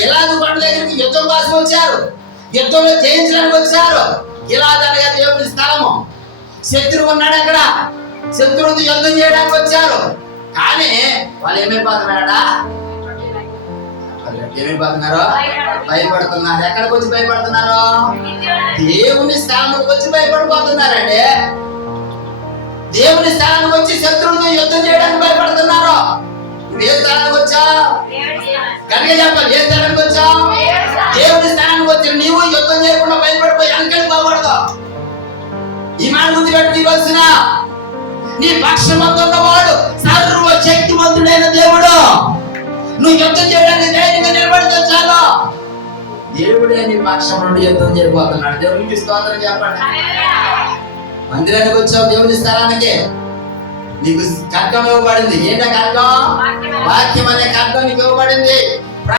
గిలాదు కొండ దగ్గరికి యుద్ధం కోసం వచ్చారు? యుద్ధంలో జయించడానికి వచ్చారు? గిలాదు అనగా దేవుని స్థలము. శత్రువు ఉన్నాడు అక్కడ. శత్రువుతో యుద్ధం చేయడానికి వచ్చారు. కానీ వాళ్ళు ఏమైపోతున్నాడా ఏమైపోతున్నారు భయపడుతున్నారు. ఎక్కడికి వచ్చి భయపడుతున్నారు? దేవుని స్థానానికి వచ్చి భయపడిపోతున్నారండి. దేవుని స్థానానికి వచ్చి శత్రువులతో యుద్ధం చేయడానికి భయపడుతున్నారు. నువ్వు ఏ స్థానానికి వచ్చా కనుక చెప్పాలి. ఏ స్థానానికి వచ్చి యుద్ధం చేయకుండా భయపడిపోయి వెనకకి పోకూడదు ఈ మాట ముందు పెట్టి వచ్చిన నీ పక్షమంతా ఉన్నవాడు సర్వ శక్తివంతుడైన దేవుడు. నువ్వు యుద్ధం చేయడానికి ధైర్యంగా నిలబడితే చాలు. దేవుడే నీ పక్షం నుండి యుద్ధం చేయబోతున్నాడు. దేవునికి స్తోత్రం చెప్పండి. మందిరానికి వచ్చావు దేవుని స్థలానికి. నీకు కర్గం ఇవ్వబడింది. ఏంటో కర్గం వాక్యం అనే కర్గం నీకు